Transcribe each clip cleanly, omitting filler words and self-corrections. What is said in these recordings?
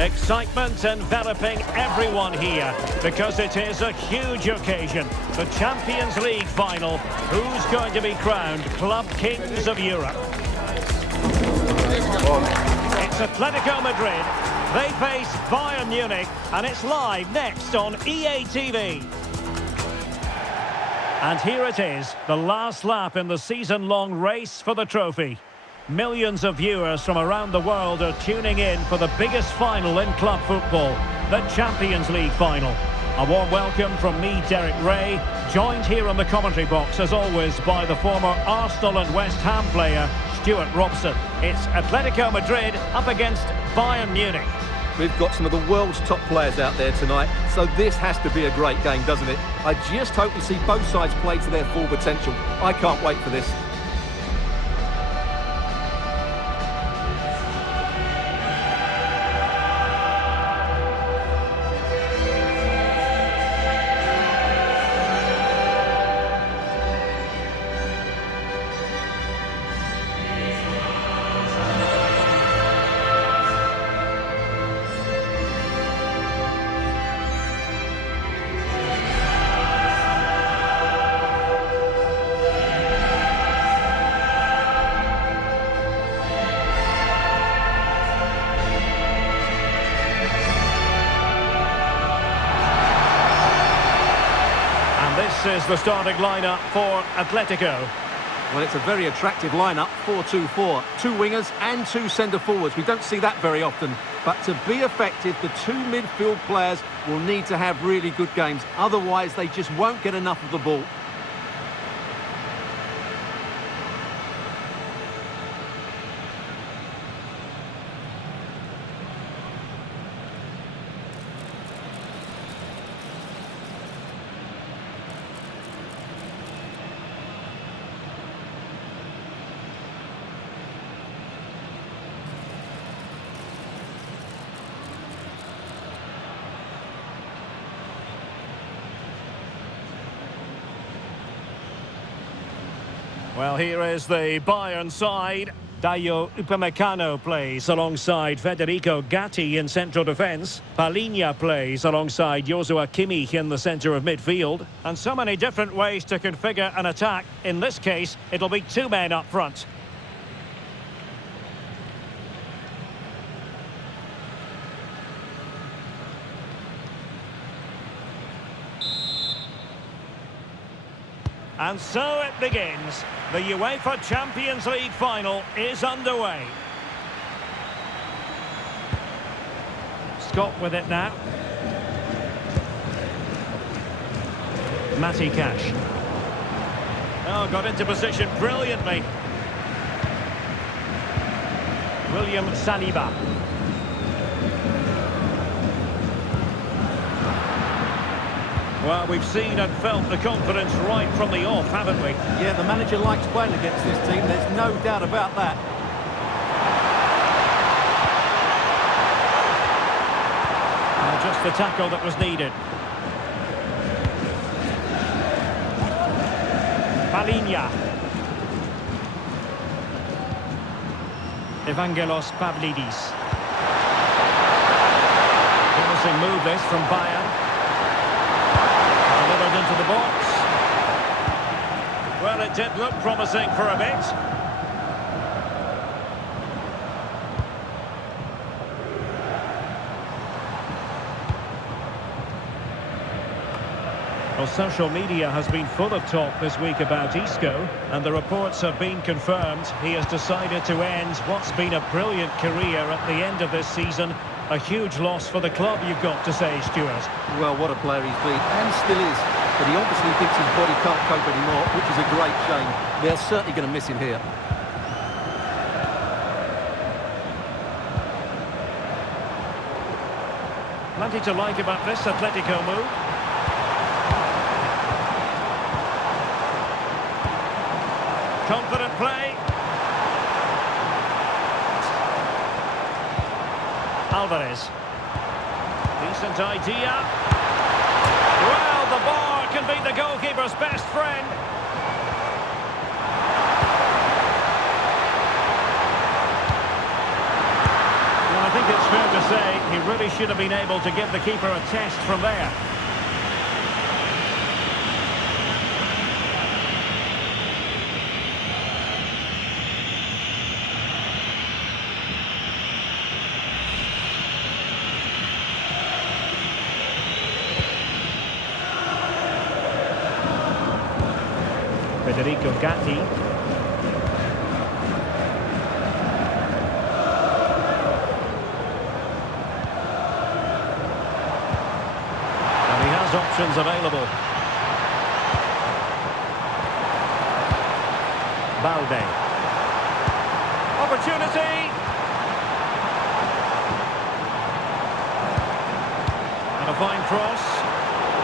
Excitement enveloping everyone here because it is a huge occasion. The Champions League final. Who's going to be crowned Club Kings of Europe? It's Atletico Madrid. They face Bayern Munich, and it's live next on EA TV. And here it is, the last lap in the season-long race for the trophy. Millions of viewers from around the world are tuning in for the biggest final in club football, the Champions League final. A warm welcome from me, Derek Ray, joined here on the commentary box, as always, by the former Arsenal and West Ham player, Stuart Robson. It's Atletico Madrid up against Bayern Munich. We've got some of the world's top players out there tonight, so this has to be a great game, doesn't it? I just hope we see both sides play to their full potential. I can't wait for this. This is the starting lineup for Atletico. Well, it's a very attractive lineup, 4-2-4. Two wingers and two centre-forwards. We don't see that very often. But to be effective, the two midfield players will need to have really good games. Otherwise, they just won't get enough of the ball. Well, here is the Bayern side. Dayo Upamecano plays alongside Federico Gatti in central defence. Palhinha plays alongside Joshua Kimmich in the centre of midfield. And so many different ways to configure an attack. In this case, it'll be two men up front. And so it begins. The UEFA Champions League final is underway. Scott with it now. Matty Cash. Oh, got into position brilliantly. William Saliba. Well, we've seen and felt the confidence right from the off, haven't we? Yeah, the manager likes playing against this team, there's no doubt about that. Just the tackle that was needed. Palhinha. Evangelos Pavlidis. Promising move this from Bayern. Into the box. Well, it did look promising for a bit. Well, social media has been full of talk this week about Isco, and the reports have been confirmed. He has decided to end what's been a brilliant career at the end of this season. A huge loss for the club, you've got to say, Stuart. Well, what a player he's been, and still is. But he obviously thinks his body can't cope anymore, which is a great shame. They're certainly going to miss him here. Plenty to like about this Atletico move. Confident play. Alvarez. Decent idea. Well, the bar can be the goalkeeper's best friend. Well, I think it's fair to say he really should have been able to give the keeper a test from there. Federico Gatti. And he has options available. Balde. Opportunity! And a fine cross.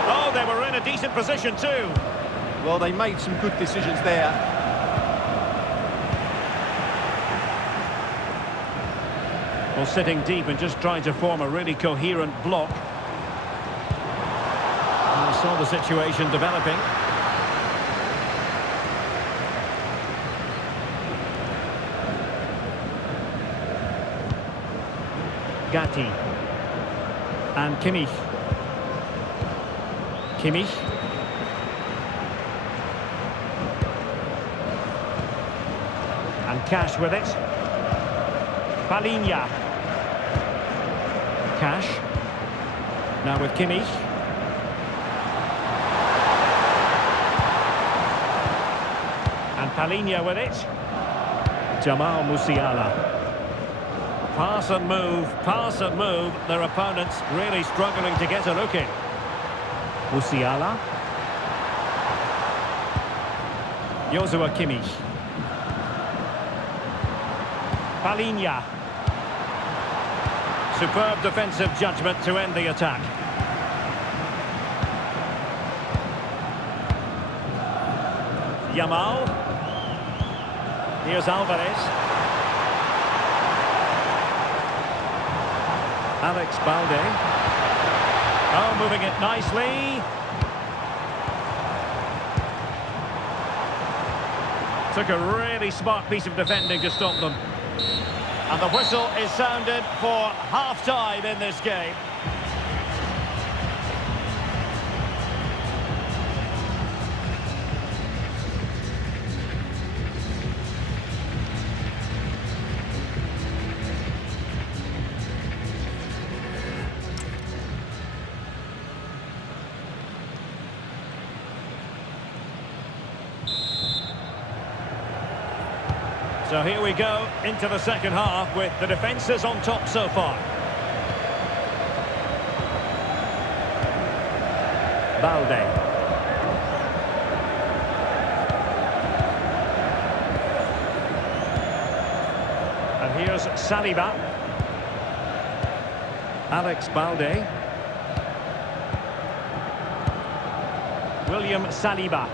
Oh, they were in a decent position too. Well, they made some good decisions there. Well, sitting deep and just trying to form a really coherent block. And we saw the situation developing. Gatti. And Kimmich. Kimmich. And Cash with it. Palinha. Cash. Now with Kimmich. And Palinha with it. Jamal Musiala. Pass and move, pass and move. Their opponents really struggling to get a look in. Musiala. Joshua Kimmich. Palinha. Superb defensive judgment to end the attack. Yamal. Here's Alvarez. Alex Balde. Oh, moving it nicely. Took a really smart piece of defending to stop them. And the whistle is sounded for half-time in this game. So here we go into the second half with the defences on top so far. Balde. And here's Saliba. Alex Balde. William Saliba.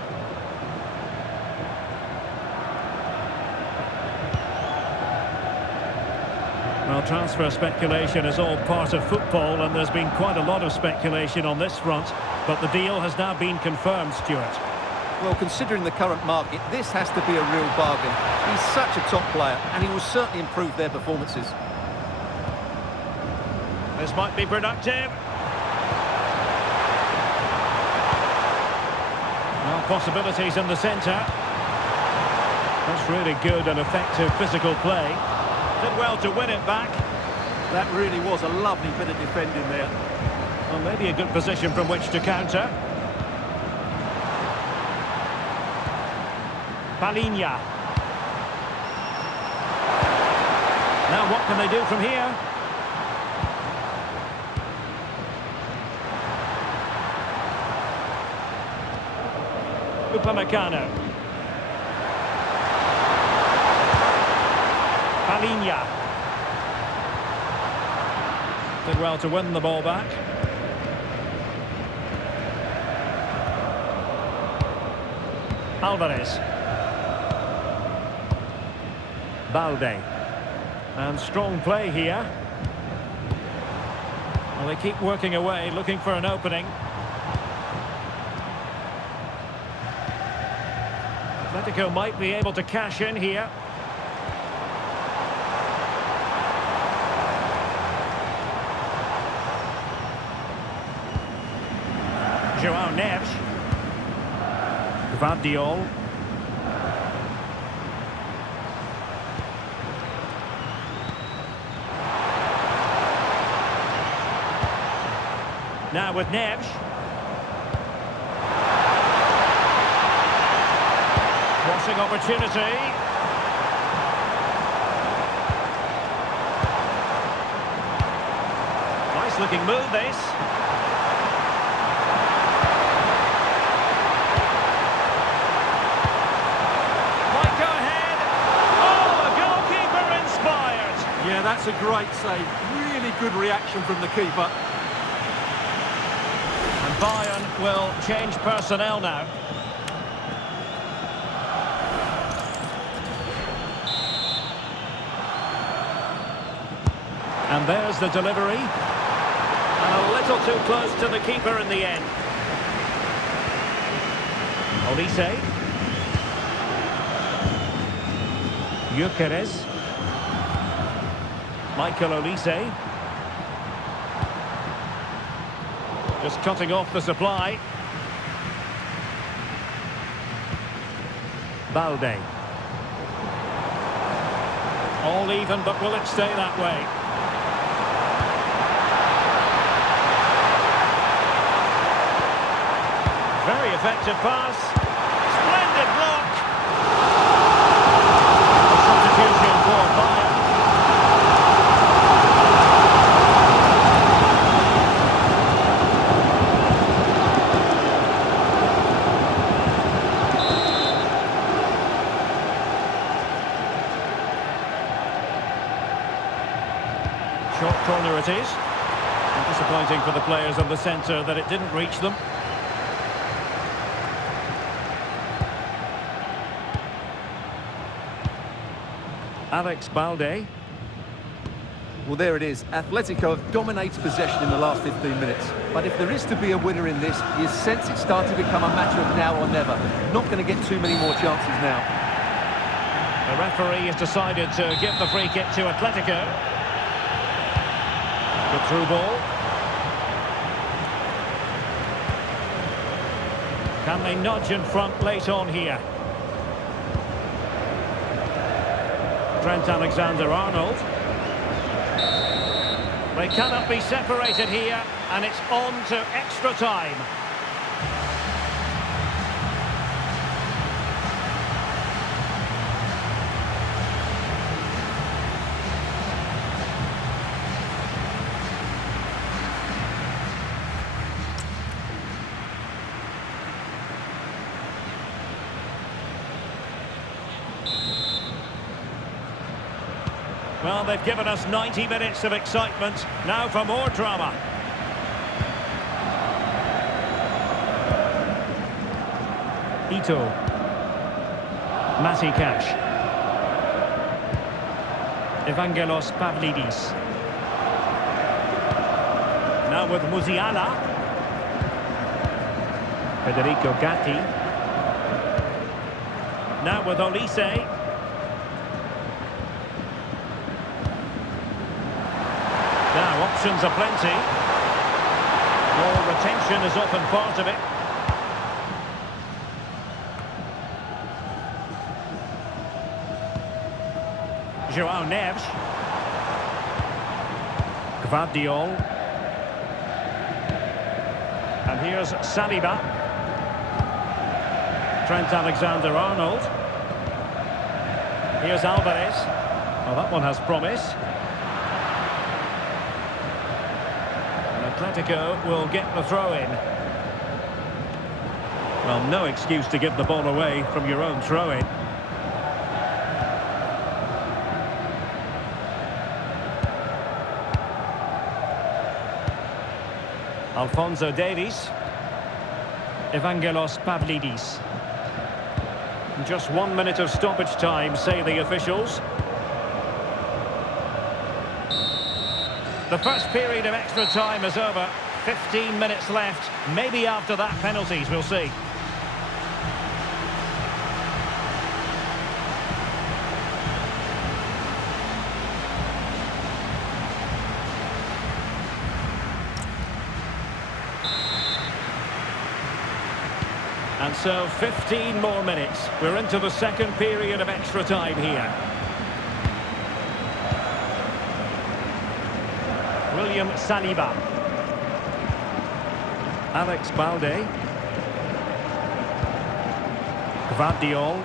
Well, transfer speculation is all part of football, and there's been quite a lot of speculation on this front, but the deal has now been confirmed, Stuart. Well, considering the current market, this has to be a real bargain. He's such a top player, and he will certainly improve their performances. This might be productive. Well, possibilities in the centre. That's really good and effective physical play. Did well to win it back. That really was a lovely bit of defending there. Well, maybe a good position from which to counter. Palinha. Now what can they do from here? Upamecano. Palinha. Did well to win the ball back. Alvarez. Balde. And strong play here. Well, they keep working away, looking for an opening. Atletico might be able to cash in here. João Neves. Gvardiol. Now with Neves. Crossing opportunity. Nice looking move this. Might go ahead. Oh, the goalkeeper inspired. Yeah, that's a great save. Really good reaction from the keeper. And Bayern will change personnel now. And there's the delivery. And a little too close to the keeper in the end. Olise. Gyökeres. Michael Olise. Just cutting off the supply. Balde. All even, but will it stay that way? Very effective pass. Splendid block. Substitution for Bayern. Short corner it is. And disappointing for the players of the centre that it didn't reach them. Alex Balde. Well, there it is. Atletico have dominated possession in the last 15 minutes. But if there is to be a winner in this, you sense it's starting to become a matter of now or never. Not going to get too many more chances now. The referee has decided to give the free kick to Atletico. Good through ball. Can they nudge in front late on here? Trent Alexander-Arnold. They cannot be separated here, and it's on to extra time. Well, they've given us 90 minutes of excitement. Now for more drama. Ito. Matty Cash. Evangelos Pavlidis. Now with Musiala. Federico Gatti. Now with Olise. Now, options are plenty. More retention is often part of it. João Neves. Gvardiol. And here's Saliba. Trent Alexander-Arnold. Here's Alvarez. Well, that one has promise. Atletico will get the throw-in. Well, no excuse to give the ball away from your own throw-in. Alphonso Davies. Evangelos Pavlidis. Just 1 minute of stoppage time, say the officials. The first period of extra time is over. 15 minutes left. Maybe after that, penalties, we'll see. And so 15 more minutes. We're into the second period of extra time here. William Saliba. Alex Balde. Gvardiol.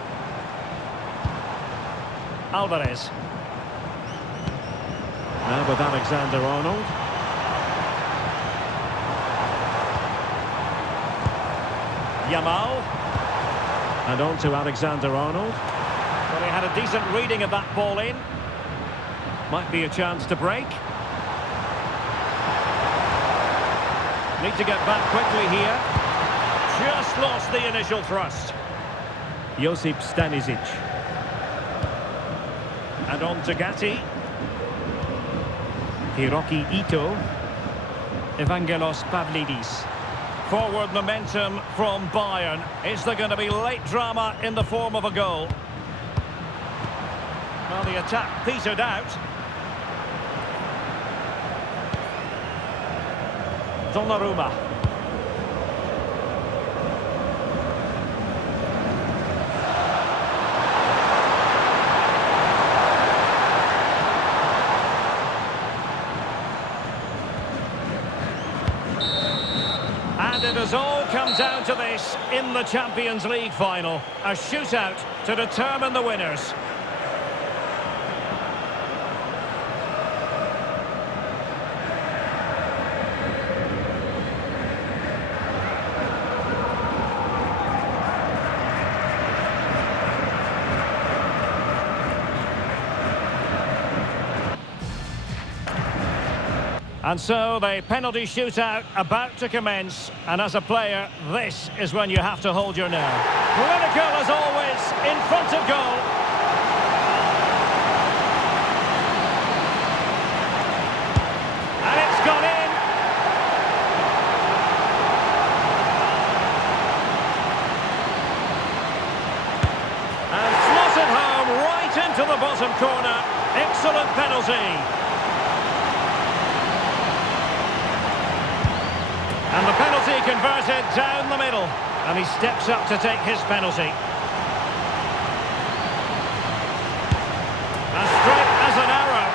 Alvarez. Now with Alexander-Arnold. Yamal. And on to Alexander-Arnold. Well, he had a decent reading of that ball in. Might be a chance to break. Need to get back quickly here. Just lost the initial thrust. Josip Stanisic. And on to Gatti. Hiroki Ito. Evangelos Pavlidis. Forward momentum from Bayern. Is there going to be late drama in the form of a goal? Well, the attack petered out. Donnarumma. And it has all come down to this in the Champions League final. A shootout to determine the winners. And so the penalty shootout about to commence. And as a player, this is when you have to hold your nerve. Clinical as always, in front of goal. And it's gone in. And slotted home right into the bottom corner. Excellent penalty. And the penalty converted down the middle. And he steps up to take his penalty. As straight as an arrow.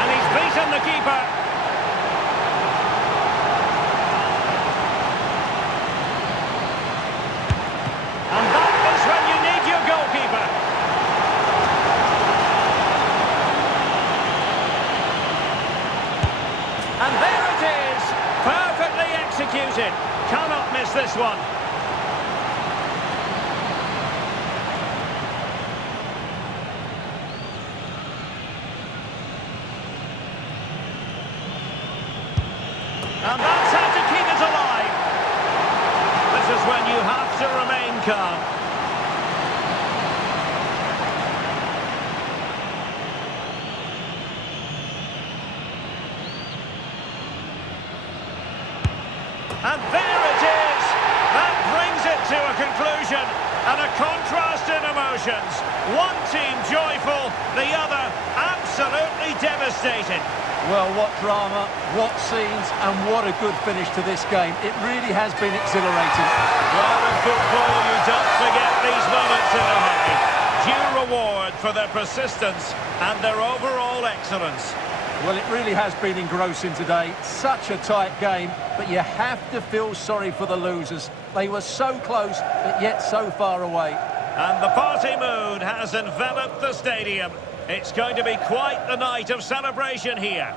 And he's beaten the keeper. And that is when you need your goalkeeper. And there it is, perfectly executed. Cannot miss this one. And that's how to keep it alive. This is when you have to remain calm. And there it is! That brings it to a conclusion and a contrast in emotions. One team joyful, the other absolutely devastated. Well, what drama, what scenes, and what a good finish to this game. It really has been exhilarating. Well, in football, you don't forget these moments in a hurry. Due reward for their persistence and their overall excellence. Well, it really has been engrossing today. Such a tight game, but you have to feel sorry for the losers. They were so close, but yet so far away. And the party mood has enveloped the stadium. It's going to be quite the night of celebration here.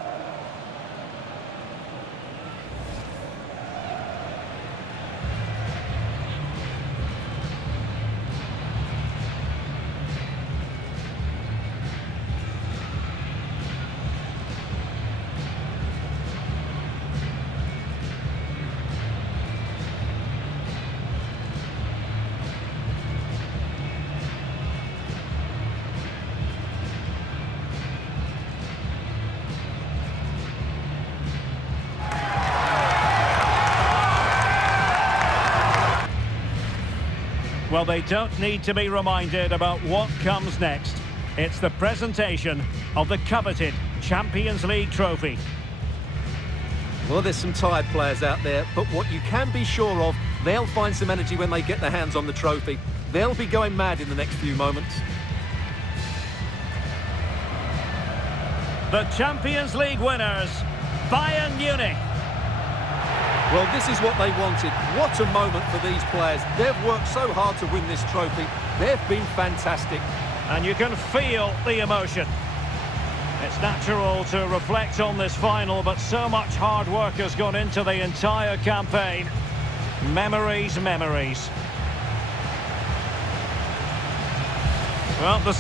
Well, they don't need to be reminded about what comes next. It's the presentation of the coveted Champions League trophy. Well, there's some tired players out there, but what you can be sure of, they'll find some energy when they get their hands on the trophy. They'll be going mad in the next few moments. The Champions League winners, Bayern Munich. Well, this is what they wanted. What a moment for these players. They've worked so hard to win this trophy. They've been fantastic. And you can feel the emotion. It's natural to reflect on this final, but so much hard work has gone into the entire campaign. Memories, memories. Well, the